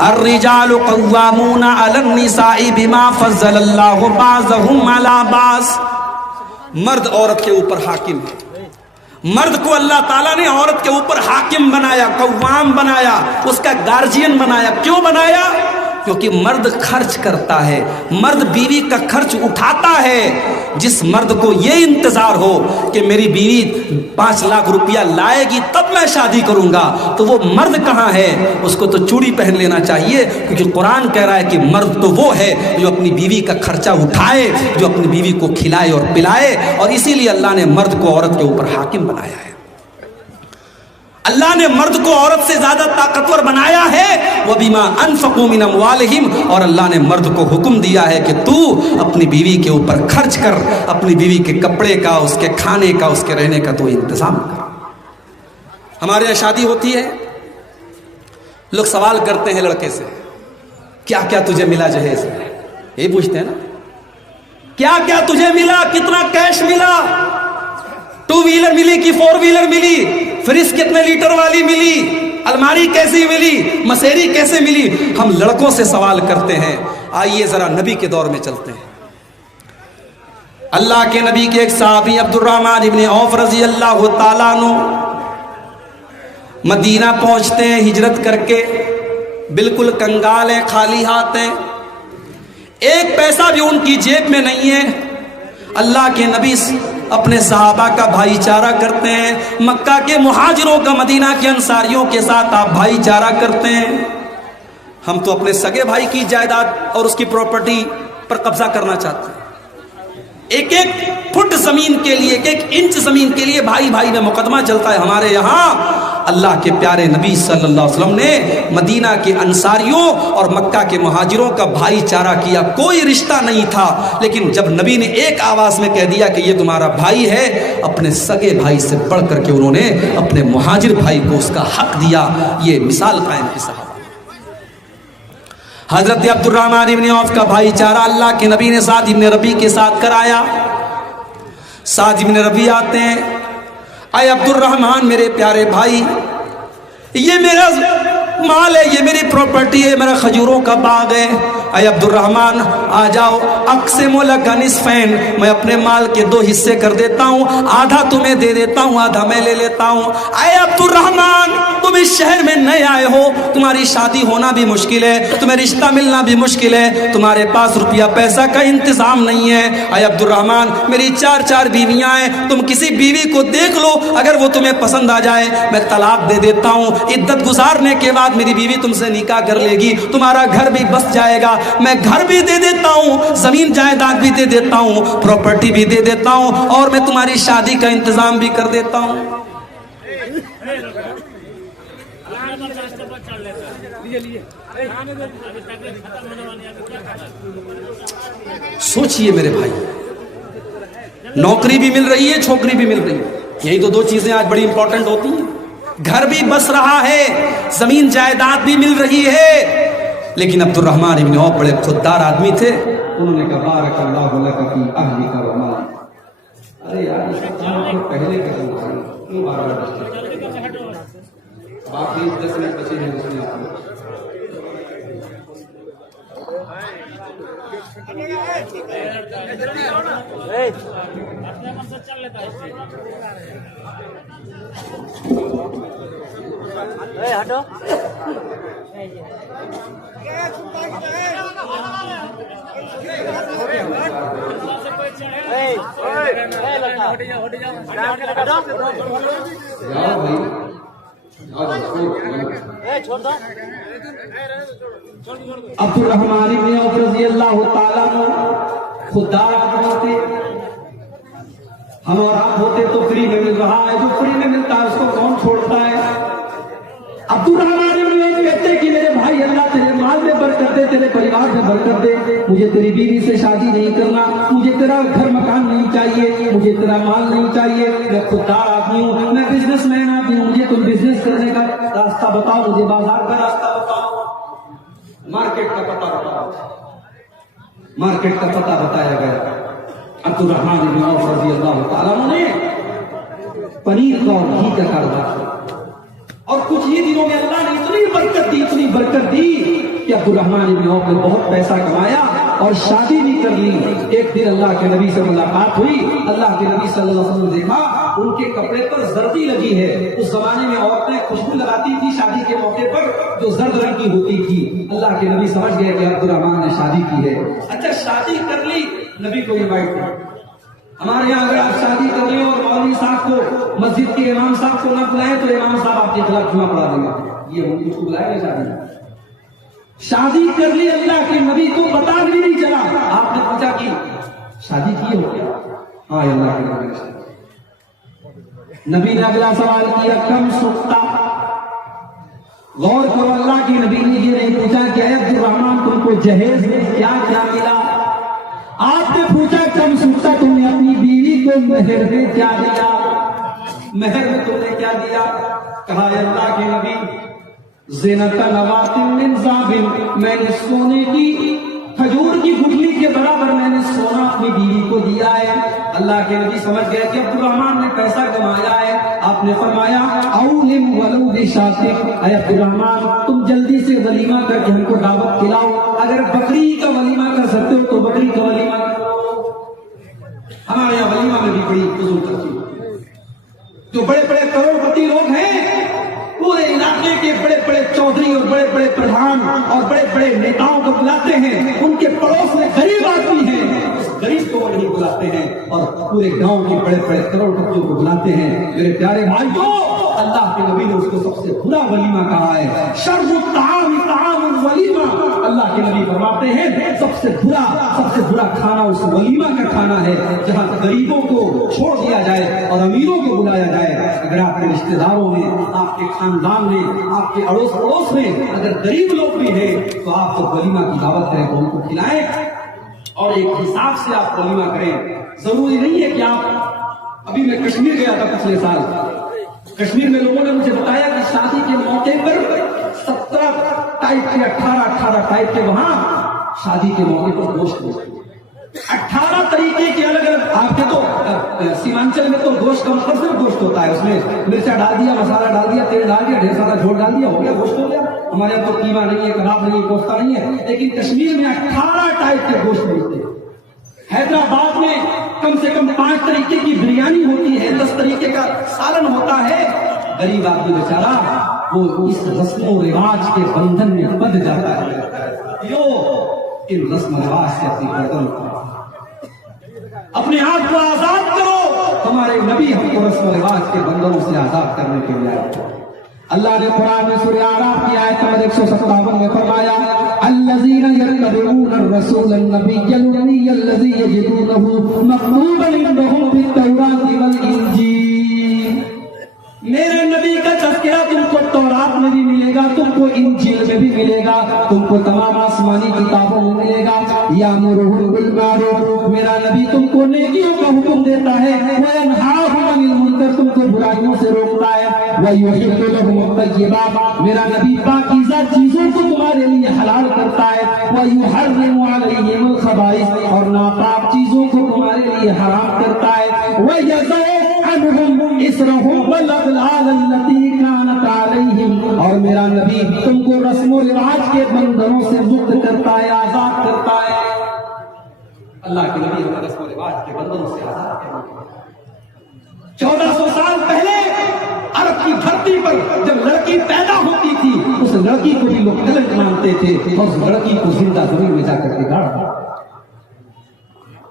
الرجال قوامون علی النساء بما فضل اللہ بعضهم علی بعض. مرد عورت کے اوپر حاکم ہے. مرد کو اللہ تعالیٰ نے عورت کے اوپر حاکم بنایا، قوام بنایا، اس کا گارجین بنایا. کیوں بنایا؟ کیونکہ مرد خرچ کرتا ہے، مرد بیوی کا خرچ اٹھاتا ہے. جس مرد کو یہ انتظار ہو کہ میری بیوی 5 لاکھ روپیہ لائے گی تب میں شادی کروں گا، تو وہ مرد کہاں ہے؟ اس کو تو چوڑی پہن لینا چاہیے، کیونکہ قرآن کہہ رہا ہے کہ مرد تو وہ ہے جو اپنی بیوی کا خرچہ اٹھائے، جو اپنی بیوی کو کھلائے اور پلائے. اور اسی لیے اللہ نے مرد کو عورت کے اوپر حاکم بنایا ہے. اللہ نے مرد کو عورت سے زیادہ طاقتور بنایا ہے. وَبِمَا أَنفَقُوا مِنْ أَمْوَالِهِمْ. اور اللہ نے مرد کو حکم دیا ہے کہ تو اپنی بیوی کے اوپر خرچ کر، اپنی بیوی کے کپڑے کا، اس کے کھانے کا، اس کے رہنے کا تو انتظام کر. ہمارے یہاں شادی ہوتی ہے، لوگ سوال کرتے ہیں لڑکے سے، کیا کیا تجھے ملا جہیز میں؟ یہی پوچھتے ہیں نا، کیا کیا تجھے ملا، کتنا کیش ملا، 2 ویلر ملی کہ 4 ویلر ملی، فریج کتنے لیٹر والی ملی، الماری کیسی ملی، مسیری کیسے ملی. ہم لڑکوں سے سوال کرتے ہیں. آئیے ذرا نبی کے دور میں چلتے ہیں. اللہ کے نبی کے ایک صحابی عبد الرحمن ابن عوف رضی اللہ تعالیٰ عنہ مدینہ پہنچتے ہیں ہجرت کر کے. بالکل کنگال ہیں، خالی ہاتھ ہیں، ایک پیسہ بھی ان کی جیب میں نہیں ہے. اللہ کے نبی اپنے صحابہ کا بھائی چارہ کرتے ہیں. مکہ کے مہاجروں کا مدینہ کے انصاریوں کے ساتھ آپ بھائی چارہ کرتے ہیں. ہم تو اپنے سگے بھائی کی جائیداد اور اس کی پراپرٹی پر قبضہ کرنا چاہتے ہیں. ایک ایک فٹ زمین کے لیے، ایک ایک انچ زمین کے لیے بھائی بھائی میں مقدمہ چلتا ہے ہمارے یہاں. اللہ کے پیارے نبی صلی اللہ علیہ وسلم نے مدینہ کے انصاریوں اور مکہ کے مہاجروں کا بھائی چارہ کیا. کوئی رشتہ نہیں تھا، لیکن جب نبی نے ایک آواز میں کہہ دیا کہ یہ تمہارا بھائی ہے، اپنے سگے بھائی سے بڑھ کر کے انہوں نے اپنے مہاجر بھائی کو اس کا حق دیا. یہ مثال قائم کی صحابہ. حضرت عبد الرحمن ابن عوف کا بھائی چارہ اللہ کے نبی نے سعد ابن ربی کے ساتھ کرایا. سعد ابن ربی آتے ہیں، اے عبد الرحمن میرے پیارے بھائی، یہ میرا مال ہے، یہ میری پراپرٹی ہے، میرا کھجوروں کا باغ ہے. اے عبد الرحمن آ جاؤ، اقسم لک نصفین، میں اپنے مال کے 2 حصے کر دیتا ہوں، آدھا تمہیں دے دیتا ہوں، آدھا میں لے لیتا ہوں. اے عبد الرحمن تم اس شہر میں نئے آئے ہو، تمہاری شادی ہونا بھی مشکل ہے، تمہیں رشتہ ملنا بھی مشکل ہے، تمہارے پاس روپیہ پیسہ کا انتظام نہیں ہے. اے عبد الرحمن میری 4 بیویاں ہیں، تم کسی بیوی کو دیکھ لو، اگر وہ تمہیں پسند آ جائے میں طلاق دے دیتا ہوں. عدت گزارنے کے بعد میری بیوی تم سے نکاح کر لے گی، تمہارا گھر بھی بس جائے گا. میں گھر بھی دے دیتا ہوں، زمین جائیداد بھی دے دیتا ہوں، پراپرٹی بھی دے دیتا ہوں، اور میں تمہاری شادی کا انتظام بھی کر دیتا ہوں. سوچئے میرے بھائی، نوکری بھی مل رہی ہے، چھوکری بھی مل رہی ہے. یہی تو 2 چیزیں آج بڑی امپورٹنٹ ہوتی ہیں. گھر بھی بس رہا ہے، زمین جائیداد بھی مل رہی ہے. لیکن عبد الرحمن ابن عوف بڑے خوددار آدمی تھے. انہوں نے کہا بارک اللہ لک فی اہلک و مالک. ارے یار اس کا پہلے کیوں باقی 10 منٹ بچے ہیں اس میں. ہٹو عبد الرحمن ابن عوف رضی اللہ تعالیٰ عنہ خوددار آدمی تھے. ہم اور آپ ہوتے تو فری میں مل رہا ہے، جو فری میں ملتا ہے اس کو کون چھوڑتا ہے. عبد الرحمن ابن عوف کہتے کہ میرے بھائی اللہ تیرے مال میں برکت دے، تیرے پریوار میں برکت دے. مجھے تیری بیوی سے شادی نہیں کرنا، مجھے تیرا گھر مکان نہیں چاہیے، مجھے تیرا مال نہیں چاہیے. میں خوددار آدمی ہوں، میں بزنس مین آدمی ہوں، مجھے تم بزنس کرنے کا راستہ بتاؤ، مجھے بازار کا راستہ بتاؤ، مارکیٹ کا پتہ بتاؤ. مارکیٹ کا پتہ بتایا گیا. عبد الرحمن بن عوف رضی اللہ تعالیٰ عنہ نے پنیر کا اور گھی کا کاروبار. اور کچھ ہی دنوں میں اللہ نے اتنی برکت دی کہ عبدالرحمن بن عوف نے بہت پیسہ کمایا اور شادی بھی کر لی. ایک دن اللہ کے نبی سے ملاقات ہوئی. اللہ کے نبی صلی اللہ علیہ وسلم نے دیکھا ان کے کپڑے پر زردی لگی ہے. اس زمانے میں عورتیں خوشبو لگاتی تھی شادی کے موقع پر جو زرد رنگ کی ہوتی تھی. اللہ کے نبی سمجھ گئے کہ عبدالرحمن نے شادی کی ہے. اچھا شادی کر لی, نبی کو انوائٹ کیا. ہمارے یہاں اگر آپ شادی کر لیں اور مولوی صاحب کو, مسجد کے امام صاحب کو نہ بلائیں تو امام صاحب آپ کے خلاف جمعہ پڑھا دیں گے. یہ ہم کو بلائے گا شادی کر لی. اللہ کے نبی کو پتا بھی نہیں چلا. آپ نے پوچھا کہ شادی کی ہو کیا؟ ہاں اللہ کے نبی نے. نبی نے اگلا سوال کیا کم سکتا. غور کرو, اللہ کے نبی نے یہ نہیں پوچھا کہ عبدالرحمن تم کو جہیز میں کیا کیا ملا. آپ نے پوچھا کم سکتا تم نے اپنی بیوی کو مہر میں کیا دیا, مہر میں تم نے کیا دیا. کہا اللہ کے نبی زینت نوات من ذهب, میں نے سونے کی کھجور کی گٹھلی کے برابر میں نے سونا اپنی بیوی کو دیا ہے. اللہ کے نبی سمجھ گئے کہ عبدالرحمن نے پیسہ کمایا ہے. آپ نے فرمایا اولم ولو بشاتک, اے عبدالرحمن تم جلدی سے ولیمہ کر کے ہم کو دعوت کھلاؤ. اگر بکری کا ولیمہ کر سکتے ہو تو بکری کا ولیمہ کرو. ہمارے یہاں ولیمہ میں بھی بڑی فضول ترتیب. جو بڑے بڑے کروڑ پتی لوگ ہیں, پورے علاقے کے بڑے بڑے چودھری اور بڑے بڑے پردھان اور بڑے بڑے نیتاؤں کو بلاتے ہیں. ان کے پڑوس میں غریب آدمی ہیں, اس غریب کو وہ نہیں بلاتے ہیں. اور پورے گاؤں کے بڑے بڑے کروڑ پتیوں کو بلاتے ہیں. میرے پیارے بھائیوں, اللہ کے نبی نے اس کو سب سے برا ولیمہ کہا ہے. شر الطعام طعام الولیمہ. اللہ کے نبی فرماتے ہیں سب سے برا کھانا اس ولیمہ کا کھانا ہے جہاں غریبوں کو چھوڑ دیا جائے اور امیروں کو بلایا جائے. اگر آپ کے رشتہ داروں میں, آپ کے خاندان میں, آپ کے اڑوس پڑوس میں اگر غریب لوگ بھی ہیں تو آپ جب ولیمہ کی دعوت کریں تو ان کو کھلائیں اور ایک حساب سے آپ ولیمہ کریں. ضروری نہیں ہے کہ آپ, ابھی میں کشمیر گیا تھا پچھلے سال. کشمیر میں لوگوں نے مجھے بتایا کہ شادی کے موقع پر 17 ٹائپ کے 18 ٹائپ کے وہاں شادی کے موقع پر گوشت 18 طریقے کے الگ الگ. آپ کے تو سیمانچل میں تو گوشت کا مطلب صرف گوشت ہوتا ہے, اس میں مرچا ڈال دیا, مسالہ ڈال دیا, تیل ڈال دیا, ڈھیر سارا جھول ڈال دیا, ہو گیا گوشت ہو گیا. ہمارے یہاں تو قیمہ نہیں ہے, کباب نہیں ہے, کوفتہ نہیں ہے. لیکن کشمیر میں 18 ٹائپ کے گوشت ملتے ہیں. حیدرآباد میں کم سے کم 5 طریقے کی بریانی ہوتی ہے, 10 طریقے کا سالن ہوتا ہے. غریب آدمی بیچارہ وہ اس رسم و رواج کے بندھن میں بندھ جاتا ہے. ان رسم و رواج سے اپنی گردن اپنے آپ کو آزاد کرو. ہمارے نبی ہم کو رسم و رواج کے بندھنوں سے آزاد کرنے کے لیے آئے. اللہ نے قرآن میں سورہ اعراف کی آیت نمبر 157 میں فرمایا الذین یتبعون الرسول النبی الامی الذی یجدونہ مکتوبا عندہم فی التوراۃ والانجیل. میرے نبی کا تذکرہ تم کو تورات میں بھی ملے گا, تم کو انجیل میں بھی ملے گا, تم کو تمام آسمانی کتابوں میں ملے گا. یامرہم بالمعروف, میرا نبی تم کو نیکیوں کا حکم دیتا ہے. وینہاہم عن المنکر, تم کو برائیوں سے روکتا ہے. ویحل لہم الطیبات, میرا نبی پاکیزہ چیزوں کو تمہارے لیے حلال کرتا ہے. ویحرم علیہم الخبائث, اور ناپاک چیزوں کو تمہارے لیے حرام کرتا ہے. ویضع عنہم اسرہم والاغلال التي كانت علیہم, اور میرا نبی تم کو رسم و رواج کے بندھنوں سے مکت کرتا ہے, آزاد کرتا ہے. اللہ کے نبی ہمیں رسم و رواج کے بندھنوں سے آزاد کرتا ہے. 1400 سال پہلے عرب کی دھرتی پر جب لڑکی پیدا ہوتی تھی اس لڑکی کو بھی لوگ کلنک مانتے تھے اور اس لڑکی کو زندہ زمین میں جا کر کے گاڑا.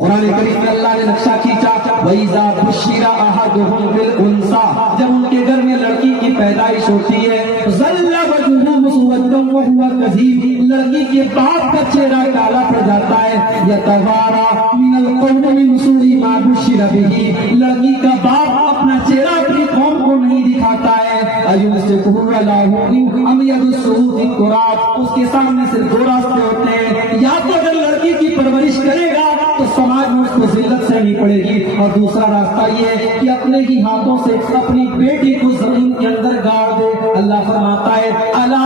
قرآن کریم میں اللہ نے نقشہ کھینچا وَإِذَا بُشِّرَ أَحَدُهُم بِالْأُنثىٰ, جب ان کے گھر میں لڑکی کی پیدائش ہوتی ہے ظَلَّ وَجْهُهُ مُسْوَدًّا وَهُوَ كَظِيمٌ, لڑکی کے باپ کا چہرہ کالا پڑ جاتا ہے. يَتَوَارَىٰ مِنَ الْقَوْمِ مِنْ سُوءِ مَا بُشِّرَ بِهِ, لڑکی کا باپ اپنا چہرہ اپنی قوم کو نہیں دکھاتا ہے. أَيُمْسِكُهُ عَلَىٰ هُنٍ أَمْ يَدُسُّهُ فِي التُّرَابِ, اس کے سامنے سے 2 راستے ہوتے ہیں. یا تو اگر لڑکی کی پرورش کرے گا تو سماج میں اس کو ذلت سہنی پڑے گی, اور دوسرا راستہ یہ ہے کہ اپنے ہی ہاتھوں سے اپنی بیٹی کو زمین کے اندر گاڑ دے. اللہ فرماتا ہے الا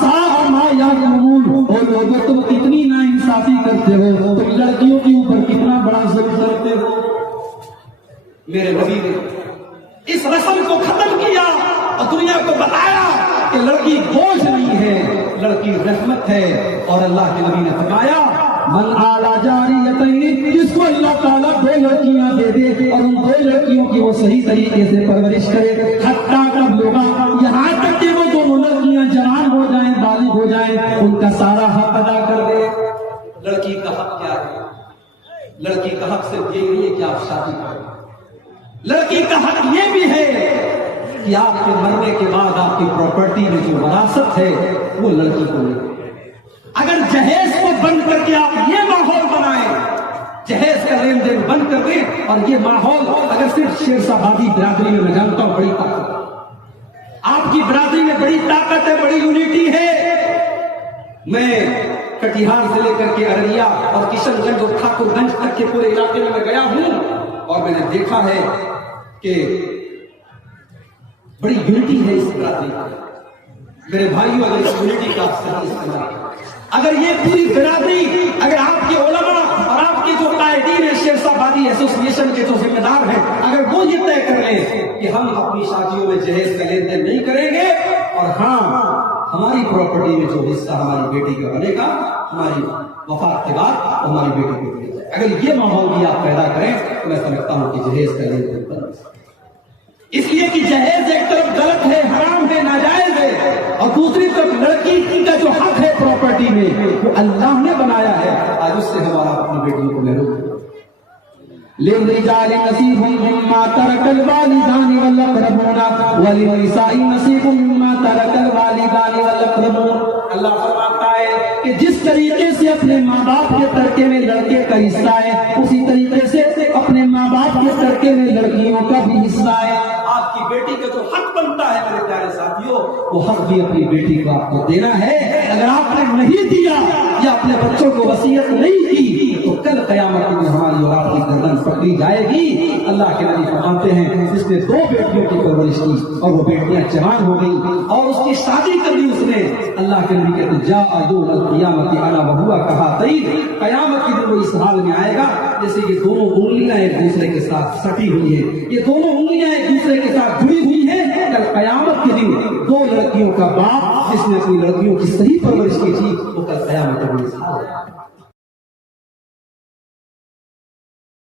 ساء ما یحکمون, اور لوگوں تم کتنی ناانصافی کرتے ہو, تم لڑکیوں کے اوپر کتنا بڑا ظلم کرتے ہو. میرے نبی نے اس رسم کو ختم کیا اور دنیا کو بتایا کہ لڑکی بوجھ نہیں ہے، لڑکی رحمت ہے. اور اللہ کے نبی نے فرمایا من آلا جاریتین، جس کو اللہ تعالیٰ 2 لڑکیاں دے دے اور ان 2 لڑکیوں کی وہ صحیح طریقے سے پرورش کرے، حتیٰ تبلغا، یہاں تک کہ وہ دونوں لڑکیاں جوان ہو جائیں، بالغ ہو جائیں، ان کا سارا حق ادا کر دے. لڑکی کا حق کیا ہے؟ لڑکی کا حق صرف یہ نہیں ہے کہ آپ شادی کریں. لڑکی کا حق یہ بھی ہے کہ آپ کے مرنے کے بعد آپ کی پراپرٹی میں جو وراثت ہے وہ لڑکی کو ملے. اگر جہیز کو بند کر کے آپ یہ ماحول بنائیں، جہیز کا لین دین بند کر دیں، اور یہ ماحول اگر صرف شیرشاہبادی برادری میں جانتا ہوں بڑی طاقت ہے، آپ کی برادری میں بڑی طاقت ہے، بڑی یونٹی ہے. میں کٹیہار سے لے کر کے ارریا اور کشن گنج اور ٹھاکر گنج تک کے پورے علاقے میں گیا ہوں اور میں نے دیکھا ہے کہ بڑی یونٹی ہے اس برادری میں. میرے بھائیوں، اگر اس یونٹی کا آپ صحیح استعمال کریں، اگر یہ پوری برادری، اگر آپ کے علماء اور آپ کے جو قائدین ہیں شیرشاہبادی ایسوسی ایشن کے جو ذمہ دار ہیں، اگر وہ یہ طے کر لیں کہ ہم اپنی شادیوں میں جہیز کا لین دین نہیں کریں گے، اور ہاں ہماری پراپرٹی میں جو حصہ ہماری بیٹی کا بنے گا ہماری وفات کے بعد ہماری بیٹی کو دیا جائے، اگر یہ ماحول بھی آپ پیدا کریں تو میں سمجھتا ہوں کہ جہیز کا لین دین بند. اس لیے کہ جہیز ایک طرف غلط ہے، حرام ہے، ناجائز ہے، اور دوسری طرف لڑکی کا جو حق ہے پراپرٹی میں وہ اللہ نے بنایا ہے. آج اس سے ہمارا اپنی بیٹیوں کو محروم ہے. للرجال نصیب مما ترک الوالدان والاقربون وللنساء نصیب مما ترک الوالدان والاقربون. اللہ فرماتا ہے کہ جس طریقے سے اپنے ماں باپ کے ترکے میں لڑکے کا حصہ ہے، اسی طریقے سے اپنے ماں باپ کے ترکے میں لڑکیوں کا بھی حصہ ہے. آپ کی بیٹی کا جو حق بنتا ہے میرے پیارے ساتھیوں، وہ حق بھی اپنی بیٹی کو آپ کو دینا ہے. اگر آپ نے نہیں دیا یا اپنے بچوں کو وصیت نہیں کی تو کل قیامت میں ہماری اور آپ کی گردن پکڑی جائے گی. اللہ کے نبی فرماتے ہیں جس نے 2 بیٹیوں کی پرورش کی اور وہ بیٹیاں جوان ہو گئی اور اس کی شادی کر دی اس نے، اللہ کے نبی کہتے جاء یوم القیامت انا وہو کہاتین، قیامت کے دن وہ اس حال میں آئے گا جیسے یہ دونوں انگلیاں ایک دوسرے کے ساتھ سٹی ہوئی ہیں، یہ دونوں انگلیاں ایک دوسرے کے ساتھ جڑی ہوئی ہیں. کل قیامت کے دن 2 لڑکیوں کا باپ جس نے اپنی لڑکیوں کی صحیح پرورش کی تھی وہ کل قیامت میں اس حال